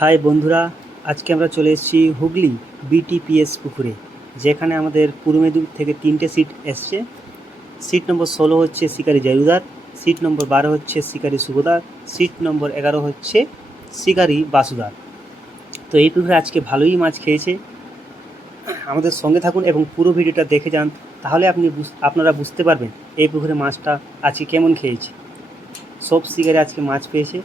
High বন্ধুরা, আজকে আমরা চলে এসেছি হুগলি বিটিপিএস পুকুরে, যেখানে আমাদের পূর্ব মেদিনীপুর থেকে 3টে সিট এসছে। সিট নম্বর 16 হচ্ছে শিকারি জায়ুদার, সিট নম্বর 12 হচ্ছে শিকারি শুভদার, সিট নম্বর 11 হচ্ছে শিকারি বাসুদার। তো এই পুকুরে আজকে ভালোই মাছ খেয়েছে। আমাদের সঙ্গে থাকুন এবং পুরো ভিডিওটা দেখে যান, তাহলে আপনারা বুঝতে পারবেন এই পুকুরে মাছটা আজকে কেমন খেয়েছে। সব শিকারি আজকে মাছ পেয়েছে।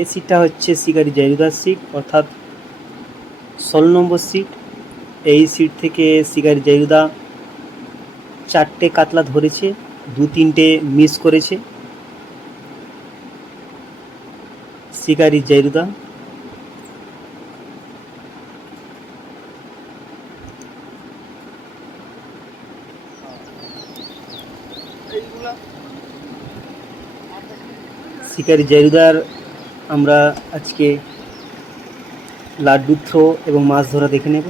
এই সিটটা হচ্ছে শিকারি জায়ুদার সিট, অর্থাৎ 16 নম্বর সিট। এই সিট থেকে শিকারি জায়ুদা 4টে কাতলা ধরেছে, 2-3টে মিস করেছে শিকারি জায়ুদা। শিকারি জায়ুদার আমরা আজকে লাড্ডু থ্রো এবং মাছ ধরা দেখে নেব।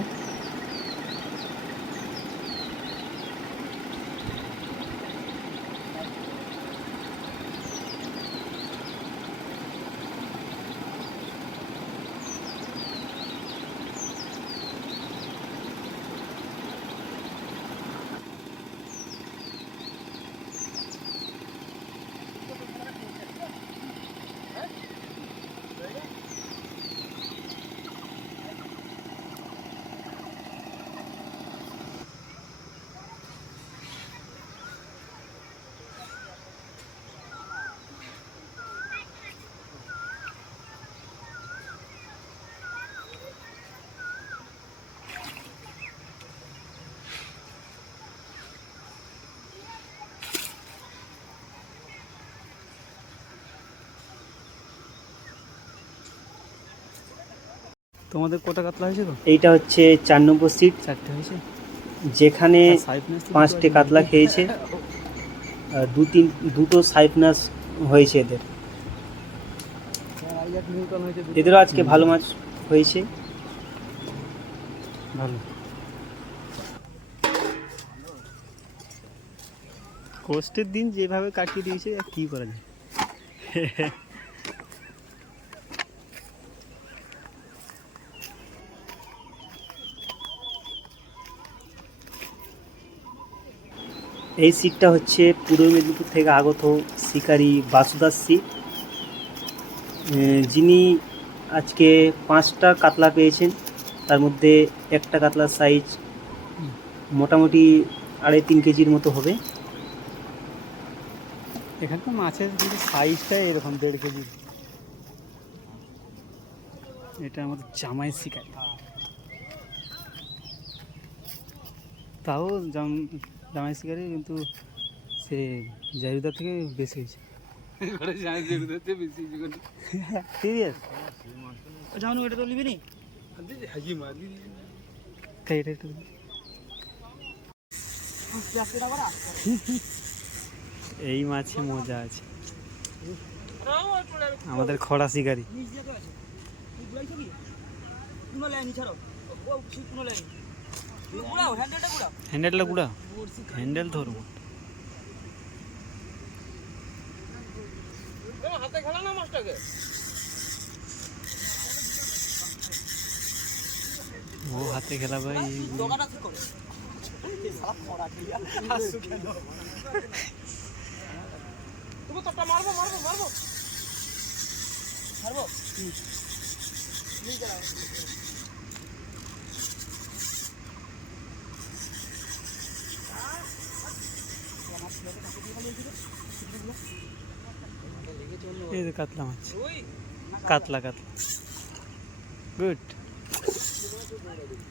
তোমাদের কটা কাতলা হয়েছে? তো এইটা হচ্ছে 4 নম্বর সিট, 4টে হয়েছে, যেখানে 5টে কাতলা খেয়েছে, দুটো সাইফনাস হয়েছে এদেরও আজকে ভালো মাছ হয়েছে। ভালো কষ্টের দিন যেভাবে কাটিয়ে দিয়েছে, কি করা যায়। এই সিটটা হচ্ছে পূর্ব মেদিনীপুর থেকে আগত শিকারি বাসুদার সিট, যিনি আজকে 5টা কাতলা পেয়েছেন। তার মধ্যে একটা কাতলার সাইজ মোটামুটি 2.5-3 কেজির মতো হবে। এখানকার মাছের কিন্তু সাইজটাই এরকম 1.5 কেজি। এটা আমাদের জামাই শিকারি, তাও জামাই শিকারি, কিন্তু সে জায়ুদা থেকে বেশি হয়েছে। এই মাছে মজা আছে। আমাদের খড়া শিকারি, হ্যান্ডেলটা গুড়া, হ্যান্ডেল ধরবো। ও হাতে খেলা ভাই। এই যে কাতলা মাছ, কাতলা কাতলা, গুড।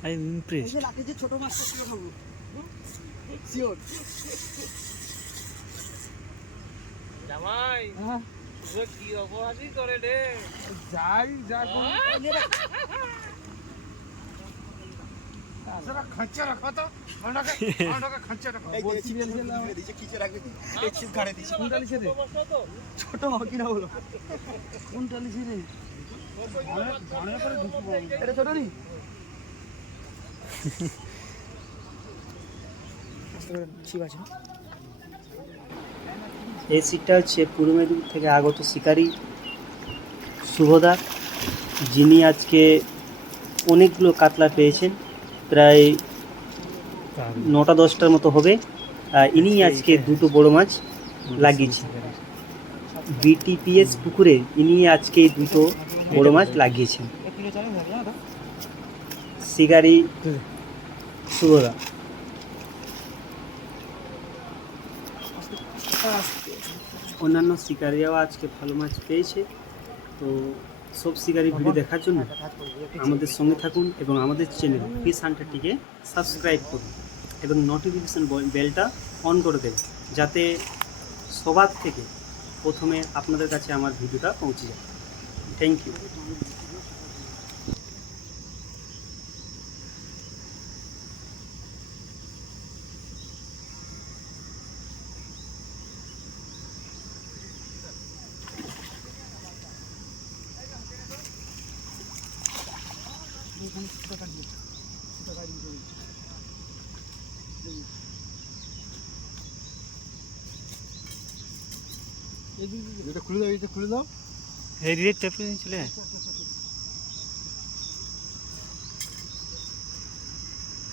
I am impressed. ছোট মাছটা ছিল খাবো জামাই, কি অপরাধী করে রে, যাই যা খাঁচা রাখা তো খাঁচা রাখা ছোট কিনা বলো কোনটা লিখে রে এটা ছোট নি ঠিক আছে। এই সিটটা হচ্ছে পূর্ব মেদিনীপুর থেকে আগত শিকারী শুভদা, যিনি আজকে অনেকগুলো কাতলা পেয়েছেন, প্রায় 9টা 10টার মতো হবে। ইনি আজকে দুটো বড় মাছ লাগিয়েছেন বিটিপিএস পুকুরে, ইনি আজকে দুটো বড় মাছ লাগিয়েছেন শিকারী শুভদা। অন্যান্য শিকারীরাও আজকে ভালো মাছ পেয়েছে। তো সব শিকারী ভিডিও দেখার জন্য আমাদের সঙ্গে থাকুন এবং আমাদের চ্যানেল ফিশ হান্টারটিকে সাবস্ক্রাইব করুন এবং নোটিফিকেশান বেলটা অন করে দেবেন, যাতে সবার থেকে প্রথমে আপনাদের কাছে আমার ভিডিওটা পৌঁছে যায়। Thank you. এটা খুলে দাও, এটা খুলে দাও। এই রেট টেপে চলে